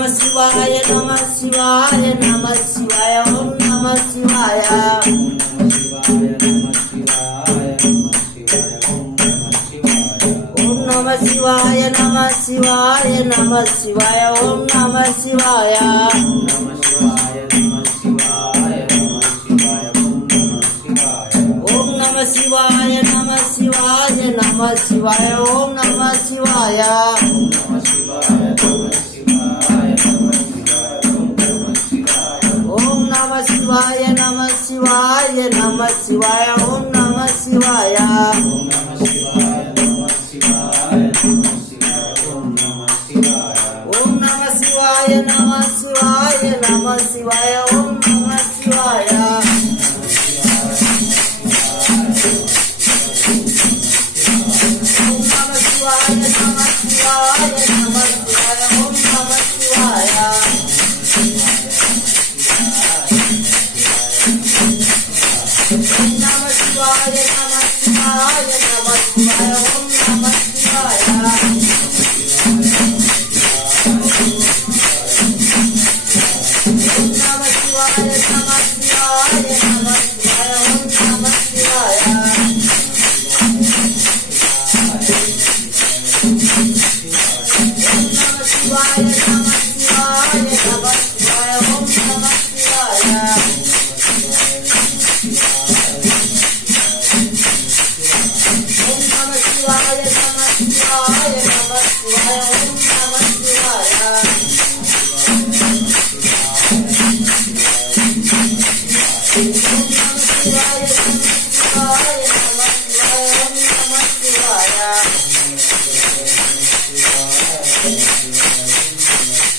नमः शिवाय नमः शिवाय नमः शिवाय ओम नमः शिवाय ओम नमः शिवाय नमः शिवाय नमः शिवाय ओम नमः शिवाय ओम नमः शिवाय नमः शिवाय नमः शिवाय ओम नमः शिवाय ओम नमः शिवाय नमः शिवाय नमः शिवाय ओम नमः शिवाय ओम नमः शिवाय नमः शिवाय नमः शिवाय ओम नमः शिवाय ओम नमः शिवाय नमः शिवाय नमः शिवाय ओम नमः शिवाय ओम नमः शिवाय नमः शिवाय नमः शिवाय ओम नमः शिवाय ओम नमः शिवाय नमः शिवाय नमः शिवाय ओम नमः शिवाय ओम नमः शिवाय नमः शिवाय नमः शिवाय ओम नमः शिवाय ओम नमः शिवाय नमः शिवाय नमः शिवाय ओम नमः शिवाय ओम नमः शिवाय नमः शिवाय नमः शिवाय ओम नमः शिवाय ओम नमः शिवाय नमः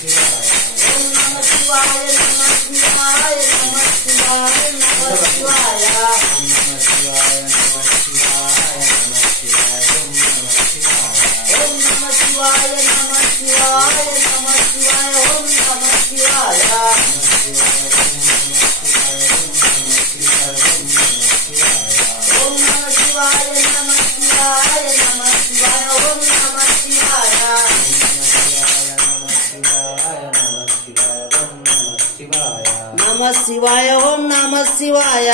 शिवाय नमः शिवाय नमः शिवाय ओम नमः शिवाय नमः शिवाय नमः शिवाय ओम नमः शिवाय ओम नमः शिवाय नमः शिवाय नमः शिवाय ओम नमः शिवाय नमः शिवाय ओम नमः शिवाय